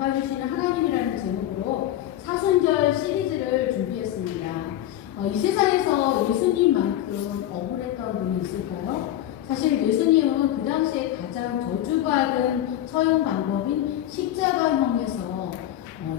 갚아주시는 하나님이라는 제목으로 사순절 시리즈를 준비했습니다. 이 세상에서 예수님만큼 억울했던 분이 있을까요? 사실 예수님은 그 당시에 가장 저주받은 처형 방법인 십자가형에서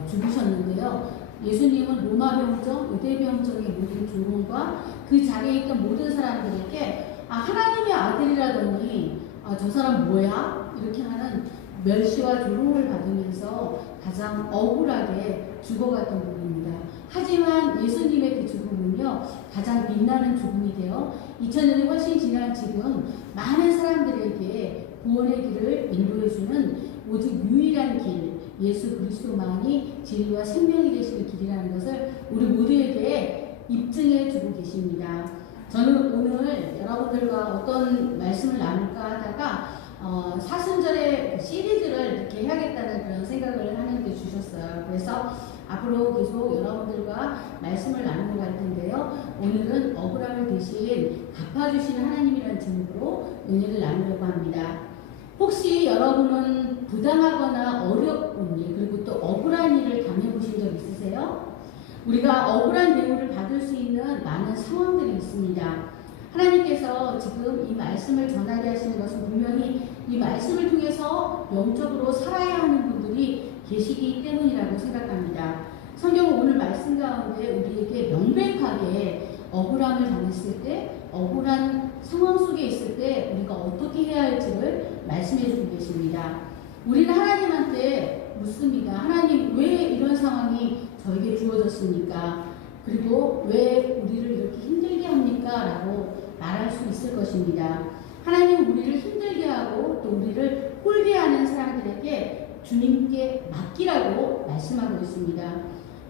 죽으셨는데요. 예수님은 로마병정, 의대병정의 모든 조롱과 그 자리에 있던 모든 사람들에게 하나님의 아들이라더니 저 사람 뭐야? 이렇게 하는 멸시와 조롱을 받으면서 가장 억울하게 죽어갔던 분입니다. 하지만 예수님의 그 죽음은요, 가장 빛나는 죽음이 되어 2000년이 훨씬 지난 지금 많은 사람들에게 구원의 길을 인도해주는 오직 유일한 길, 예수 그리스도만이 진리와 생명이 되시는 길이라는 것을 우리 모두에게 입증해 주고 계십니다. 저는 오늘 여러분들과 어떤 말씀을 나눌까 하다가 사순절의 시리즈를 이렇게 해야겠다는 그런 생각을 하는데 주셨어요. 그래서 앞으로 계속 여러분들과 말씀을 나누고 갈 텐데요. 오늘은 억울함을 대신 갚아주시는 하나님이라는 제목으로 은혜를 나누려고 합니다. 혹시 여러분은 부당하거나 어려운 일, 그리고 또 억울한 일을 당해보신 적 있으세요? 우리가 억울한 대우를 받을 수 있는 많은 상황들이 있습니다. 하나님께서 지금 이 말씀을 전하게 하시는 것은 분명히 이 말씀을 통해서 영적으로 살아야 하는 분들이 계시기 때문이라고 생각합니다. 성경은 오늘 말씀 가운데 우리에게 명백하게 억울함을 당했을 때, 억울한 상황 속에 있을 때 우리가 어떻게 해야 할지를 말씀해 주고 계십니다. 우리는 하나님한테 묻습니다. 하나님, 왜 이런 상황이 저에게 주어졌습니까? 그리고 왜 우리를 이렇게 힘들게 합니까? 라고 말할 수 있을 것입니다. 하나님은 우리를 힘들게 하고 또 우리를 홀게 하는 사람들에게 주님께 맡기라고 말씀하고 있습니다.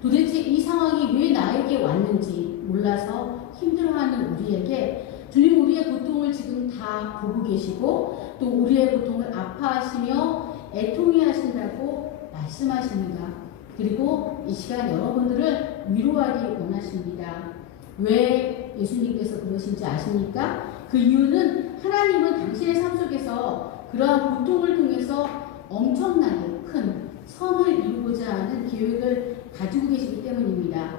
도대체 이 상황이 왜 나에게 왔는지 몰라서 힘들어하는 우리에게 주님 우리의 고통을 지금 다 보고 계시고 또 우리의 고통을 아파하시며 애통해 하신다고 말씀하십니다. 그리고 이 시간 여러분들을 위로하기 원하십니다. 왜 예수님께서 그러신지 아십니까? 그 이유는 하나님은 당신의 삶 속에서 그러한 고통을 통해서 엄청나게 큰 선을 이루고자 하는 계획을 가지고 계시기 때문입니다.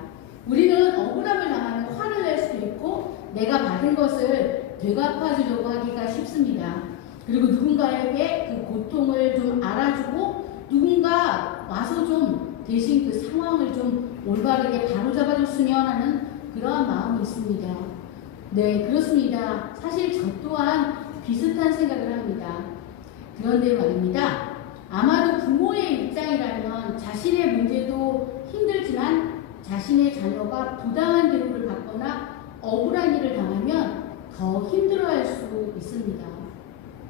우리는 억울함을 당하면 화를 낼 수도 있고 내가 받은 것을 되갚아주려고 하기가 쉽습니다. 그리고 누군가에게 그 고통을 좀 알아주고 누군가 와서 좀 대신 그 상황을 좀 올바르게 바로잡아줬으면 하는 그러한 마음이 있습니다. 네, 그렇습니다. 사실 저 또한 비슷한 생각을 합니다. 그런데 말입니다. 아마도 부모의 입장이라면 자신의 문제도 힘들지만 자신의 자녀가 부당한 대우를 받거나 억울한 일을 당하면 더 힘들어할 수 있습니다.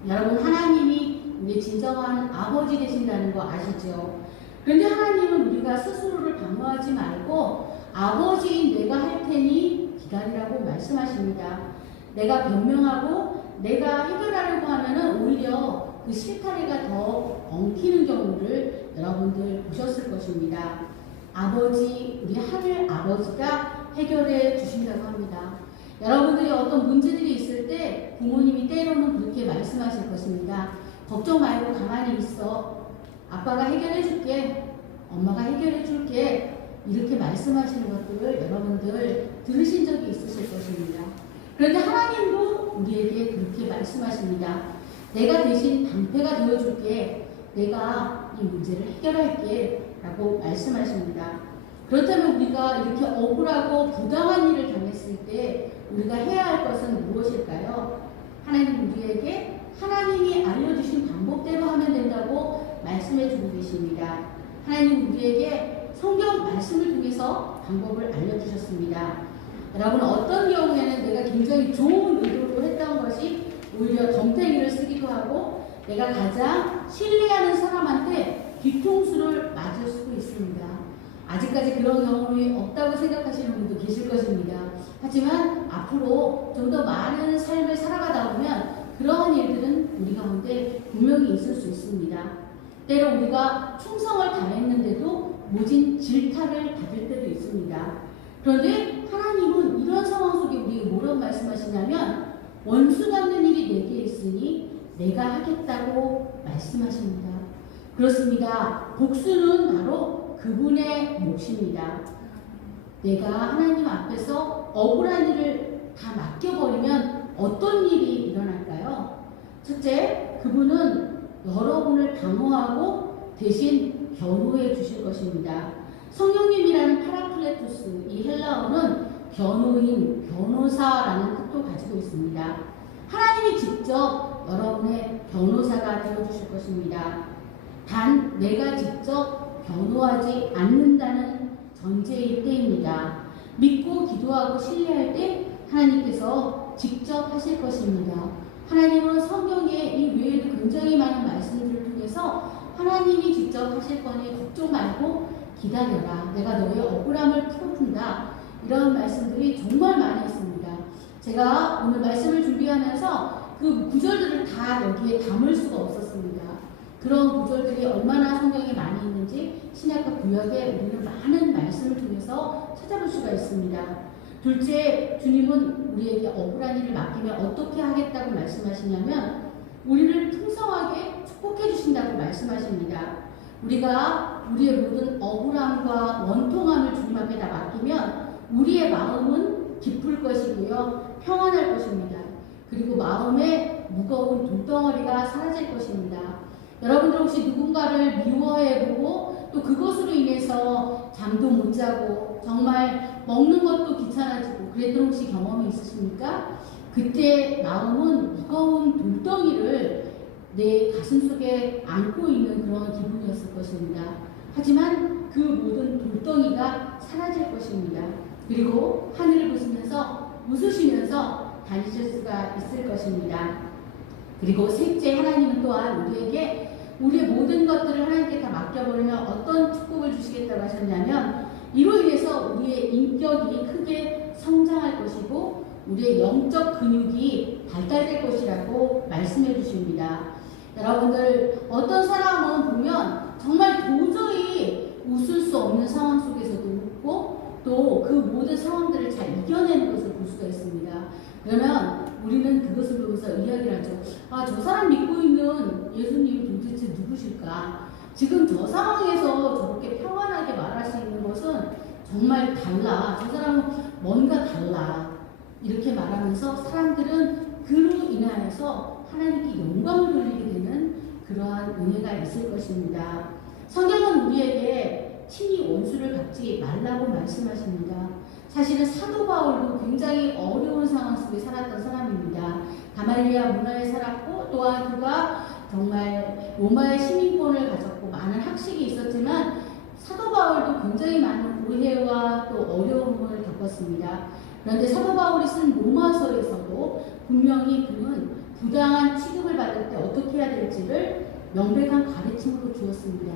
여러분, 하나님이 우리의 진정한 아버지 되신다는 거 아시죠? 그런데 하나님은 우리가 스스로를 방어하지 말고 아버지인 내가 할 테니 기다리라고 말씀하십니다. 내가 변명하고 내가 해결하려고 하면은 오히려 그 실타래가 더 엉키는 경우를 여러분들 보셨을 것입니다. 아버지, 우리 하늘 아버지가 해결해 주신다고 합니다. 여러분들이 어떤 문제들이 있을 때 부모님이 때로는 그렇게 말씀하실 것입니다. 걱정 말고 가만히 있어. 아빠가 해결해 줄게. 엄마가 해결해 줄게. 이렇게 말씀하시는 것들을 여러분들 들으신 적이 있으실 것입니다. 그런데 하나님도 우리에게 그렇게 말씀하십니다. 내가 대신 방패가 되어줄게. 내가 이 문제를 해결할게. 라고 말씀하십니다. 그렇다면 우리가 이렇게 억울하고 부당한 일을 당했을 때 우리가 해야 할 것은 무엇일까요? 하나님 우리에게 하나님이 알려주신 방법대로 하면 된다고 말씀해 주고 계십니다. 하나님 우리에게 성경 말씀을 통해서 방법을 알려주셨습니다. 여러분, 어떤 경우에는 내가 굉장히 좋은 의도로 했던 것이 오히려 덤태기를 쓰기도 하고 내가 가장 신뢰하는 사람한테 뒤통수를 맞을 수도 있습니다. 아직까지 그런 경험이 없다고 생각하시는 분도 계실 것입니다. 하지만 앞으로 좀 더 많은 삶을 살아가다 보면 그러한 일들은 우리 가운데 분명히 있을 수 있습니다. 때로 우리가 충성을 다했는데도 모진 질타를 받을 때도 있습니다. 그런데 하나님은 이런 상황 속에 우리에게 뭐라고 말씀하시냐면 원수 갚는 일이 내게 있으니 내가 하겠다고 말씀하십니다. 그렇습니다. 복수는 바로 그분의 몫입니다. 내가 하나님 앞에서 억울한 일을 다 맡겨버리면 어떤 일이 일어날까요? 첫째, 그분은 여러분을 방어하고 대신 변호해 주실 것입니다. 성령님이라는 파라클레토스, 이 헬라어는 변호인, 변호사라는 뜻도 가지고 있습니다. 하나님이 직접 여러분의 변호사가 되어주실 것입니다. 단 내가 직접 변호하지 않는다는 전제일 때입니다. 믿고 기도하고 신뢰할 때 하나님께서 직접 하실 것입니다. 하나님은 성경에 이 외에도 굉장히 많은 말씀들을 통해서 하나님이 직접 하실 거니 걱정 말고 기다려라. 내가 너의 억울함을 풀어준다. 이런 말씀들이 정말 많이 있습니다. 제가 오늘 말씀을 준비하면서 그 구절들을 다 여기에 담을 수가 없었습니다. 그런 구절들이 얼마나 성경에 많이 있는지 신약과 구약에 우리는 많은 말씀을 통해서 찾아볼 수가 있습니다. 둘째, 주님은 우리에게 억울한 일을 맡기면 어떻게 하겠다고 말씀하시냐면 우리를 풍성하게 축복해 주신다고 말씀하십니다. 우리가 우리의 모든 억울함과 원통함을 주님 앞에 다 맡기면 우리의 마음은 기쁠 것이고요. 평안할 것입니다. 그리고 마음의 무거운 돈덩어리가 사라질 것입니다. 여러분들 혹시 누군가를 미워해보고 또 그것으로 인해서 잠도 못 자고 정말 먹는 것도 귀찮아지고 그랬던 혹시 경험이 있으십니까? 그때 마음은 무거운 돌덩이를 내 가슴 속에 안고 있는 그런 기분이었을 것입니다. 하지만 그 모든 돌덩이가 사라질 것입니다. 그리고 하늘을 보시면서 웃으시면서 다니실 수가 있을 것입니다. 그리고 셋째, 하나님은 또한 우리에게 우리의 모든 것들을 하나님께 다 맡겨버리면 어떤 축복을 주시겠다고 하셨냐면 이로 인해서 우리의 인격이 크게 성장할 것이고 우리의 영적 근육이 발달될 것이라고 말씀해 주십니다. 여러분들 어떤 사람은 보면 정말 도저히 웃을 수 없는 상황 속에서도 웃고 또 그 모든 상황들을 잘 이겨내는 것을 볼 수가 있습니다. 그러면 우리는 그것을 보면서 이야기를 하죠. 아, 저 사람 믿고 있는 예수님이 도대체 누구실까? 지금 저 상황에서 저렇게 평안하게 말할 수 있는 것은 정말 달라. 저 사람은 뭔가 달라. 이렇게 말하면서 사람들은 그로 인하여서 하나님께 영광을 돌리게 되는 그러한 은혜가 있을 것입니다. 성경은 우리에게 친히 원수를 갚지 말라고 말씀하십니다. 사실은 사도 바울도 굉장히 어려운 상황 속에 살았던 사람입니다. 가말리아 문화에 살았고 또한 그가 정말 로마의 시민권을 가졌고 많은 학식이 있었지만 사도 바울도 굉장히 많은 오해와 또 어려움을 겪었습니다. 그런데 사도 바울이 쓴 로마서에서도 분명히 그는 부당한 취급을 받을 때 어떻게 해야 될지를 명백한 가르침으로 주었습니다.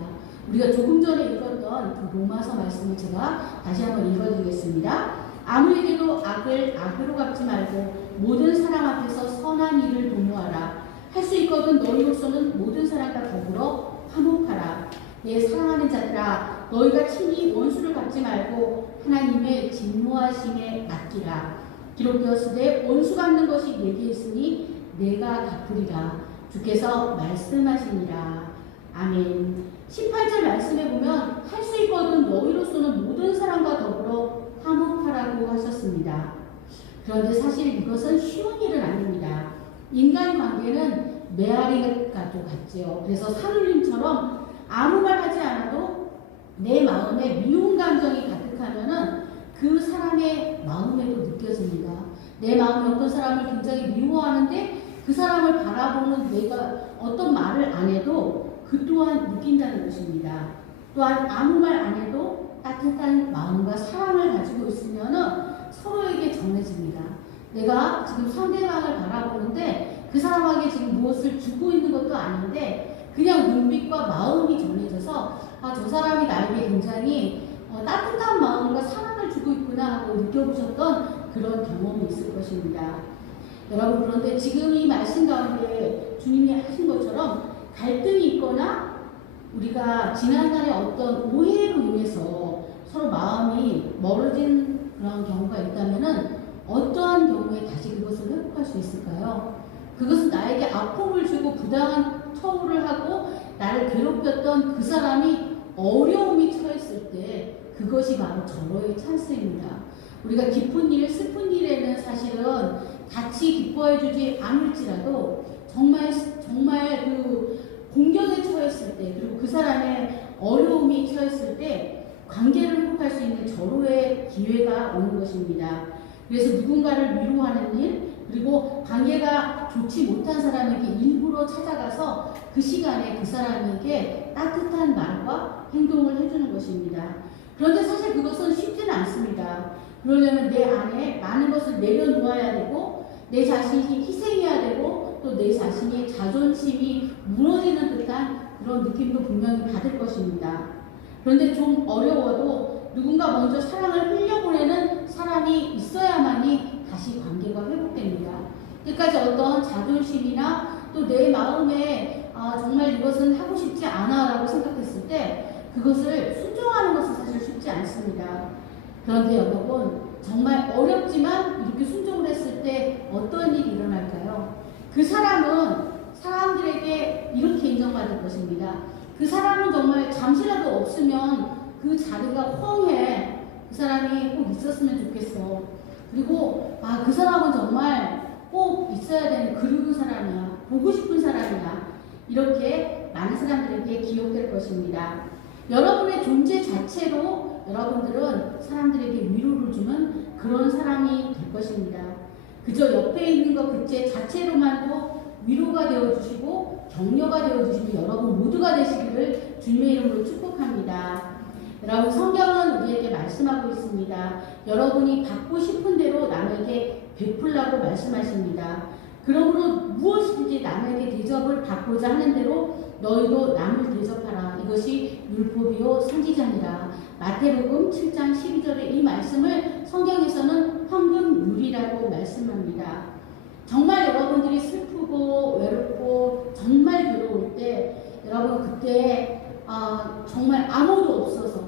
우리가 조금 전에 읽었던 그 로마서 말씀을 제가 다시 한번 읽어드리겠습니다. 아무에게도 악을 악으로 갚지 말고 모든 사람 앞에서 선한 일을 도모하라. 할 수 있거든 너희로서는 모든 사람과 더불어 화목하라. 내 사랑하는 자들아, 너희가 친히 원수를 갚지 말고 하나님의 진노하심에 맡기라. 기록되었으되 원수 갚는 것이 내게 있으니 내가 갚으리라. 주께서 말씀하시니라. 아멘. 18절 말씀에 보면 할 수 있거든 너희로서는 모든 사람과 더불어 화목하라고 하셨습니다. 그런데 사실 이것은 쉬운 일은 아닙니다. 인간 관계는 메아리가도 같지요. 그래서 산울림처럼 아무 말 하지 않아도 내 마음에 미운 감정이 가득하면은 그 사람의 마음에도 느껴집니다. 내 마음에 어떤 사람을 굉장히 미워하는데 그 사람을 바라보는 내가 어떤 말을 안 해도 그 또한 느낀다는 것입니다. 또한 아무 말 안 해도 따뜻한 마음과 사랑을 가지고 있으면은 서로에게 전해집니다. 내가 지금 상대방을 바라보는데 그 사람에게 지금 무엇을 주고 있는 것도 아닌데 그냥 눈빛과 마음이 전해져서 아, 저 사람이 나에게 굉장히 따뜻한 마음과 사랑을 주고 있구나 하고 느껴보셨던 그런 경험이 있을 것입니다. 여러분, 그런데 지금 이 말씀 가운데 주님이 하신 것처럼 갈등이 있거나 우리가 지난날의 어떤 오해로 인해서 서로 마음이 멀어진 그런 경우가 있다면은 어떠한 경우에 다시 그것을 회복할 수 있을까요? 그것은 나에게 아픔을 주고 부당한 처우를 하고 나를 괴롭혔던 그 사람이 어려움이 처했을 때 그것이 바로 절호의 찬스입니다. 우리가 기쁜 일, 슬픈 일에는 사실은 같이 기뻐해주지 않을지라도 정말 그 공격에 처했을 때, 그리고 그 사람의 어려움이 처했을 때 관계를 회복할 수 있는 절호의 기회가 오는 것입니다. 그래서 누군가를 위로하는 일, 그리고 관계가 좋지 못한 사람에게 일부러 찾아가서 그 시간에 그 사람에게 따뜻한 말과 행동을 해주는 것입니다. 그런데 사실 그것은 쉽지는 않습니다. 그러려면 내 안에 많은 것을 내려놓아야 되고, 내 자신이 희생해야 되고, 또 내 자신의 자존심이 무너지는 듯한 그런 느낌도 분명히 받을 것입니다. 그런데 좀 어려워도 누군가 먼저 사랑을 흘려보내는 사람이 있어야만이 다시 관계가 회복됩니다. 끝까지 어떤 자존심이나 또 내 마음에 정말 이것은 하고 싶지 않아 라고 생각했을 때 그것을 순종하는 것은 사실 쉽지 않습니다. 그런데 여러분, 정말 어렵지만 이렇게 순종을 했을 때 어떤 일이 일어날까요? 그 사람은 사람들에게 이렇게 인정받을 것입니다. 그 사람은 정말 잠시라도 없으면 그 자리가 펑해. 그 사람이 꼭 있었으면 좋겠어. 그리고 그 사람은 정말 꼭 있어야 되는 그리운 사람이야. 보고 싶은 사람이야. 이렇게 많은 사람들에게 기억될 것입니다. 여러분의 존재 자체로 여러분들은 사람들에게 위로를 주는 그런 사람이 될 것입니다. 그저 옆에 있는 것 그 자체로만도 위로가 되어주시고 격려가 되어주시는 여러분 모두가 되시기를 주님의 이름으로 축복합니다. 여러분, 성경은 우리에게 말씀하고 있습니다. 여러분이 받고 싶은 대로 남에게 베풀라고 말씀하십니다. 그러므로 무엇이든지 남에게 대접을 받고자 하는 대로 너희도 남을 대접하라. 이것이 율법이요 선지자니라. 마태복음 7장 12절의 이 말씀을 성경에서는 황금률이라고 말씀합니다. 정말 여러분들이 슬프고 외롭고 정말 괴로울 때 여러분 그때 정말 아무도 없어서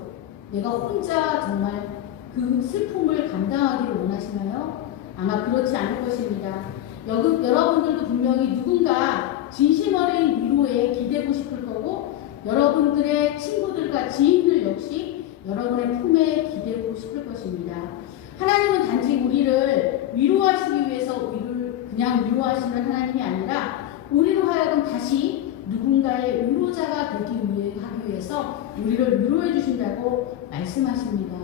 내가 혼자 정말 그 슬픔을 감당하기를 원하시나요? 아마 그렇지 않을 것입니다. 여러분들도 분명히 누군가 진심 어린 위로에 기대고 싶을 거고 여러분들의 친구들과 지인들 역시 여러분의 품에 기대고 싶을 것입니다. 하나님은 단지 우리를 위로하시기 위해서 그냥 위로하시는 하나님이 아니라 우리로 하여금 다시 누군가의 위로자가 되기 하기 위해서 우리를 위로해 주신다고 말씀하십니다.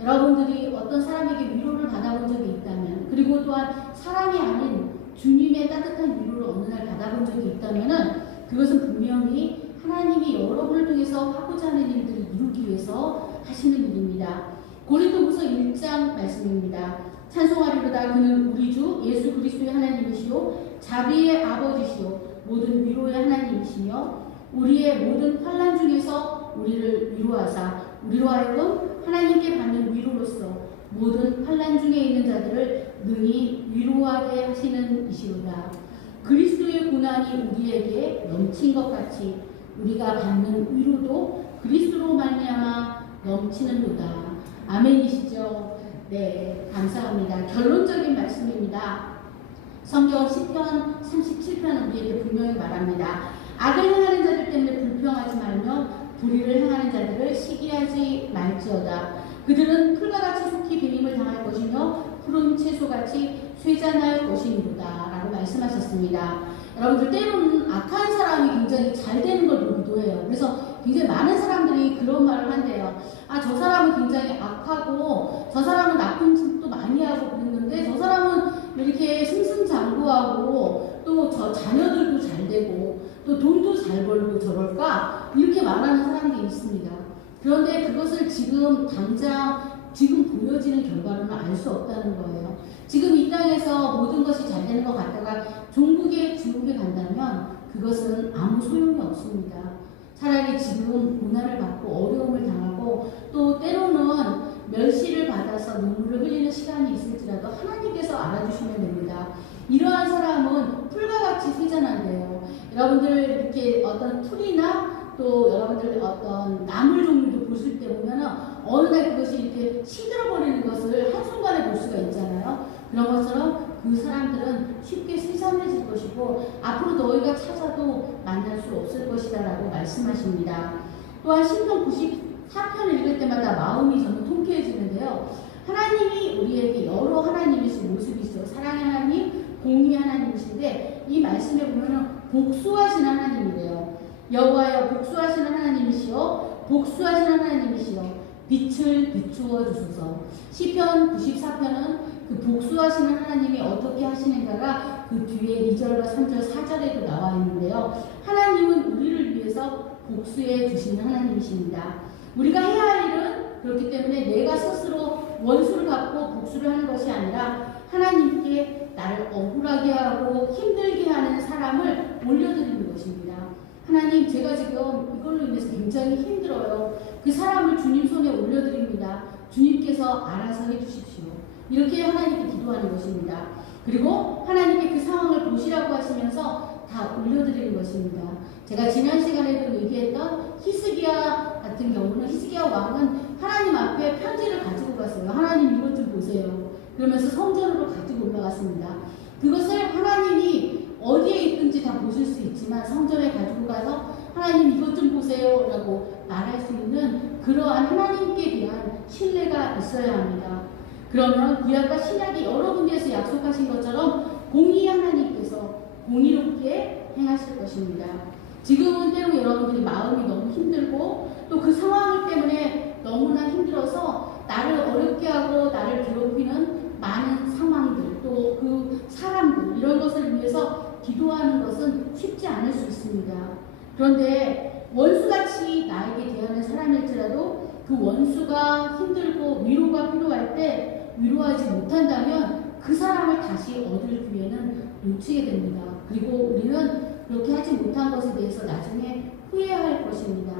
여러분들이 어떤 사람에게 위로를 받아본 적이 있다면, 그리고 또한 사람이 아닌 주님의 따뜻한 위로를 어느 날 받아본 적이 있다면 그것은 분명히 하나님이 여러분을 통해서 하고자 하는 일들을 이루기 위해서 하시는 일입니다. 고린도후서 1장 말씀입니다. 찬송하리로다. 그는 우리 주 예수 그리스도의 하나님이시요 자비의 아버지시요 모든 위로의 하나님이시며 우리의 모든 환난 중에서 우리를 위로하사 우리로 하여금 하나님께 받는 위로로서 모든 환난 중에 있는 자들을 능히 위로하게 하시는 이시로다. 그리스도의 고난이 우리에게 넘친 것 같이 우리가 받는 위로도 그리스도로 말미암아 넘치는도다. 아멘이시죠? 네, 감사합니다. 결론적인 말씀입니다. 성경 시편 37편은 우리에게 분명히 말합니다. 악을 행하는 자들 때문에 불평하지 말며 불의를 행하는 자들을 시기하지 말지어다. 그들은 풀과 같이 속히 배임을 당할 것이며 푸른 채소같이 쇠잔할 것이니로다 라고 말씀하셨습니다. 여러분들, 때로는 악한 사람이 굉장히 잘 되는 걸 보기도 해요. 그래서 굉장히 많은 사람들이 그런 말을 한대요. 저 사람은 굉장히 악하고 저 사람은 나쁜 짓도 많이 하고 그랬는데 저 사람은 이렇게 승승장구하고 또 저 자녀들도 잘 되고 또 돈도 잘 벌고 저럴까? 이렇게 말하는 사람들이 있습니다. 그런데 그것을 지금 보여지는 결과로는 알 수 없다는 거예요. 지금 이 땅에서 모든 것이 잘 되는 것 같다가 종국에 지옥에 간다면 그것은 아무 소용이 없습니다. 차라리 지금 고난을 받고 어려움을 당하고 또 때로는 멸시를 받아서 눈물을 흘리는 시간이 있을지라도 하나님께서 알아주시면 됩니다. 이러한 사람은 풀과 같이 쇠잔한데요. 여러분들 이렇게 어떤 풀이나 또 여러분들 어떤 나물 종류도 보실 때 보면은 어느 날 그것이 이렇게 시들어버리는 것을 한순간에 볼 수가 있잖아요. 그런 것처럼 그 사람들은 쉽게 쇠잔해질 것입니다. 것이고 앞으로 너희가 찾아도 만날 수 없을 것이다 라고 말씀하십니다. 또한 신명 94편을 읽을 때마다 마음이 저는 통쾌해지는데요. 하나님이 우리에게 여러 하나님이신 모습이 있어요. 사랑의 하나님, 공의 하나님이신데 이 말씀에 보면은 복수하신 하나님이래요. 여호와여 복수하신 하나님이시여 복수하신 하나님이시여 빛을 비추어 주소서. 시편 94편은 그 복수하시는 하나님이 어떻게 하시는가가 그 뒤에 2절과 3절, 4절에도 나와 있는데요. 하나님은 우리를 위해서 복수해 주시는 하나님이십니다. 우리가 해야 할 일은 그렇기 때문에 내가 스스로 원수를 갚고 복수를 하는 것이 아니라 하나님께 나를 억울하게 하고 힘들게 하는 사람을 올려드리는 것입니다. 하나님, 제가 지금 이걸로 인해서 굉장히 힘들어요. 그 사람을 주님 손에 올려드립니다. 주님께서 알아서 해주십시오. 이렇게 하나님께 기도하는 것입니다. 그리고 하나님께 그 상황을 보시라고 하시면서 다 올려드리는 것입니다. 제가 지난 시간에도 얘기했던 히스기야 같은 경우는 히스기야 왕은 하나님 앞에 편지를 가지고 갔어요. 하나님 이것 좀 보세요. 그러면서 성전으로 가지고 올라갔습니다. 그것을 하나님이 어디에 있든지 다 보실 수 있지만 성전에 가지고 가서 하나님 이것 좀 보세요 라고 말할 수 있는 그러한 하나님께 대한 신뢰가 있어야 합니다. 그러면 구약과 신약이 여러 군데에서 약속하신 것처럼 공의 하나님께서 공의롭게 행하실 것입니다. 지금은 때로 여러분들이 마음이 너무 힘들고 또 그 상황 때문에 너무나 힘들어서 나를 어렵게 하고 나를 괴롭히는 많은 상황들 또 그 사람들 이런 것을 위해서 기도하는 것은 쉽지 않을 수 있습니다. 그런데 원수같이 나에게 대하는 사람일지라도 그 원수가 힘들고 위로가 필요할 때 위로하지 못한다면 그 사람을 다시 얻을 기회는 놓치게 됩니다. 그리고 우리는 그렇게 하지 못한 것에 대해서 나중에 후회할 것입니다.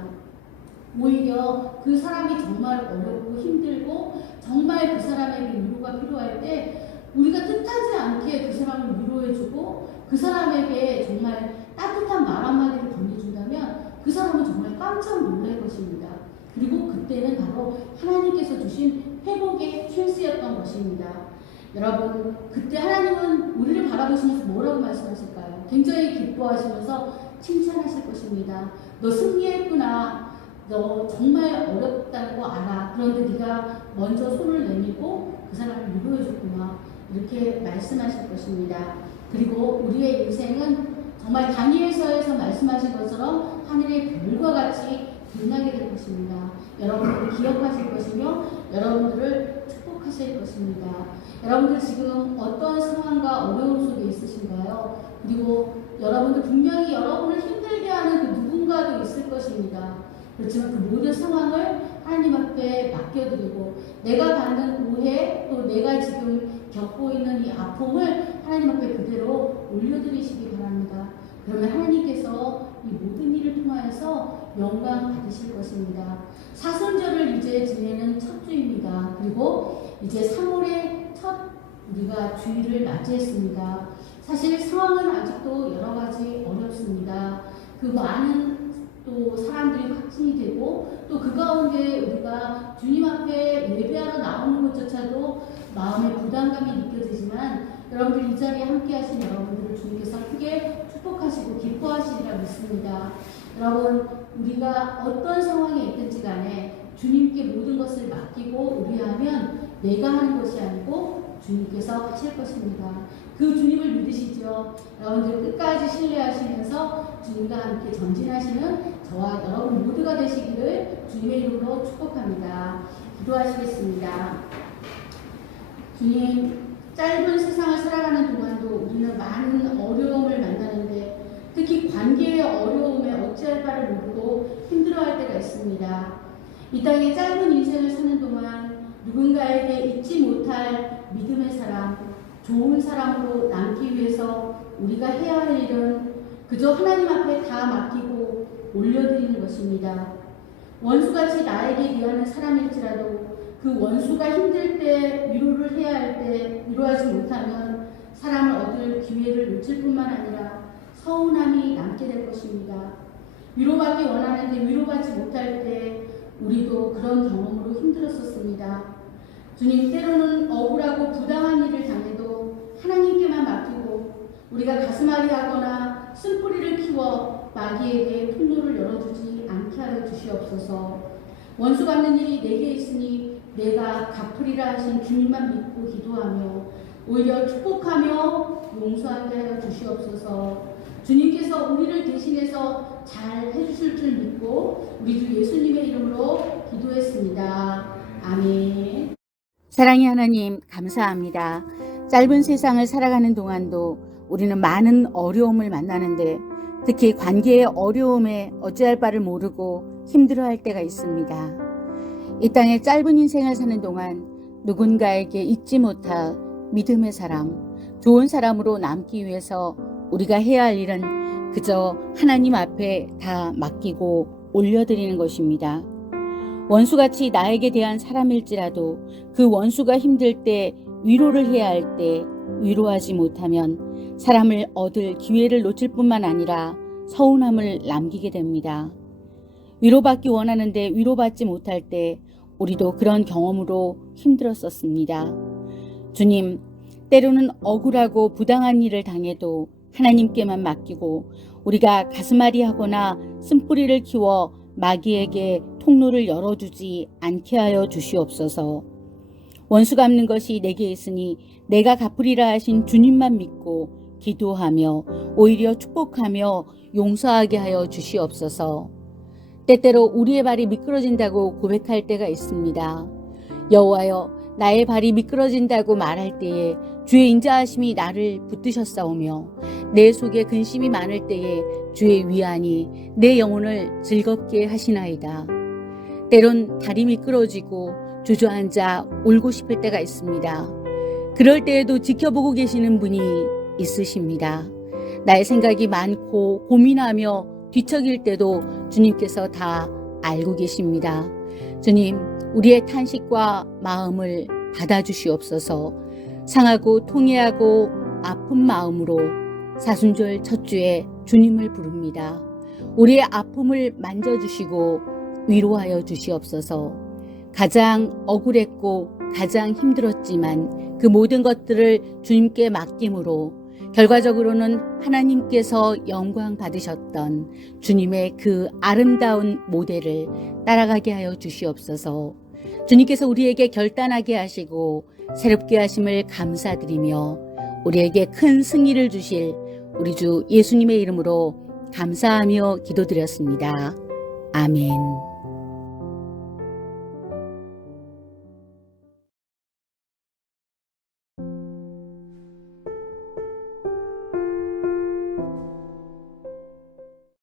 오히려 그 사람이 정말 어렵고 힘들고 정말 그 사람에게 위로가 필요할 때 우리가 뜻하지 않게 그 사람을 위로해주고 그 사람에게 정말 따뜻한 말 한마디를 건네준다면 그 사람은 정말 깜짝 놀랄 것입니다. 그리고 그때는 바로 하나님께서 주신 회복의 찬스였던 것입니다. 여러분, 그때 하나님은 우리를 바라보시면서 뭐라고 말씀하실까요? 굉장히 기뻐하시면서 칭찬하실 것입니다. 너 승리했구나. 너 정말 어렵다는 거 알아. 그런데 네가 먼저 손을 내밀고 그 사람을 위로해줬구나. 이렇게 말씀하실 것입니다. 그리고 우리의 인생은 정말 다니엘서에서 말씀하신 것처럼 하늘의 별과 같이 빛나게 될 것입니다. 여러분들을 기억하실 것이며 여러분들을 축복하실 것입니다. 여러분들 지금 어떤 상황과 어려움 속에 있으신가요? 그리고 여러분들 분명히 여러분을 힘들게 하는 그 누군가도 있을 것입니다. 그렇지만 그 모든 상황을 하나님 앞에 맡겨드리고 내가 받는 오해 또 내가 지금 겪고 있는 이 아픔을 하나님 앞에 그대로 올려드리시기 바랍니다. 그러면 하나님께서 이 모든 일을 통하여서 영광 받으실 것입니다. 사순절을 이제 지내는 첫 주입니다. 그리고 이제 3월의 첫 우리가 주일을 맞이했습니다. 사실 상황은 아직도 여러 가지 어렵습니다. 그 많은 또 사람들이 확진이 되고 또 그 가운데 우리가 주님 앞에 예배하러 나오는 것조차도 마음의 부담감이 느껴지지만 여러분들 이 자리에 함께 하신 여러분들을 주님께서 크게 축복하시고 기뻐하시리라 믿습니다. 여러분, 우리가 어떤 상황에 있든지 간에 주님께 모든 것을 맡기고 의뢰하면 내가 하는 것이 아니고 주님께서 하실 것입니다. 그 주님을 믿으시죠? 여러분들 끝까지 신뢰하시면서 주님과 함께 전진하시는 저와 여러분 모두가 되시기를 주님의 이름으로 축복합니다. 기도하시겠습니다. 주님, 짧은 세상을 살아가는 동안도 우리는 많은 어려움을 만나는데 특히 관계의 어려움에 어찌할 바를 모르고 힘들어할 때가 있습니다. 이 땅에 짧은 인생을 사는 동안 누군가에게 잊지 못할 믿음의 사람, 좋은 사람으로 남기 위해서 우리가 해야 할 일은 그저 하나님 앞에 다 맡기고 올려드리는 것입니다. 원수같이 나에게 대하는 사람일지라도 그 원수가 힘들 때 위로를 해야 할 때 위로하지 못하면 사람을 얻을 기회를 놓칠 뿐만 아니라 서운함이 남게 될 것입니다. 위로받기 원하는데 위로받지 못할 때 우리도 그런 경험으로 힘들었었습니다. 주님, 때로는 억울하고 부당한 일을 당해도 하나님께만 맡기고 우리가 가슴앓이 하거나 쓴뿌리를 키워 마귀에게 통로를 열어주지 않게 하여 주시옵소서. 원수 갚는 일이 내게 있으니 내가 갚으리라 하신 주님만 믿고 기도하며 오히려 축복하며 용서하게 하여 주시옵소서. 주님께서 우리를 대신해서 잘 해주실 줄 믿고 우리 주 예수님의 이름으로 기도했습니다. 아멘. 사랑의 하나님, 감사합니다. 짧은 세상을 살아가는 동안도 우리는 많은 어려움을 만나는데 특히 관계의 어려움에 어찌할 바를 모르고 힘들어할 때가 있습니다. 이 땅의 짧은 인생을 사는 동안 누군가에게 잊지 못할 믿음의 사람, 좋은 사람으로 남기 위해서 우리가 해야 할 일은 그저 하나님 앞에 다 맡기고 올려드리는 것입니다. 원수같이 나에게 대한 사람일지라도 그 원수가 힘들 때 위로를 해야 할 때 위로하지 못하면 사람을 얻을 기회를 놓칠 뿐만 아니라 서운함을 남기게 됩니다. 위로받기 원하는데 위로받지 못할 때 우리도 그런 경험으로 힘들었었습니다. 주님, 때로는 억울하고 부당한 일을 당해도 하나님께만 맡기고 우리가 가슴앓이 하거나 쓴뿌리를 키워 마귀에게 통로를 열어주지 않게 하여 주시옵소서. 원수 갚는 것이 내게 있으니 내가 갚으리라 하신 주님만 믿고 기도하며 오히려 축복하며 용서하게 하여 주시옵소서. 때때로 우리의 발이 미끄러진다고 고백할 때가 있습니다. 여호와여, 나의 발이 미끄러진다고 말할 때에 주의 인자하심이 나를 붙드셨사오며 내 속에 근심이 많을 때에 주의 위안이 내 영혼을 즐겁게 하시나이다. 때론 다리 미끄러지고 주저앉아 울고 싶을 때가 있습니다. 그럴 때에도 지켜보고 계시는 분이 있으십니다. 나의 생각이 많고 고민하며 뒤척일 때도 주님께서 다 알고 계십니다. 주님, 우리의 탄식과 마음을 받아주시옵소서. 상하고 통회하고 아픈 마음으로 사순절 첫 주에 주님을 부릅니다. 우리의 아픔을 만져주시고 위로하여 주시옵소서. 가장 억울했고 가장 힘들었지만 그 모든 것들을 주님께 맡김으로 결과적으로는 하나님께서 영광 받으셨던 주님의 그 아름다운 모델을 따라가게 하여 주시옵소서. 주님께서 우리에게 결단하게 하시고 새롭게 하심을 감사드리며 우리에게 큰 승리를 주실 우리 주 예수님의 이름으로 감사하며 기도드렸습니다. 아멘.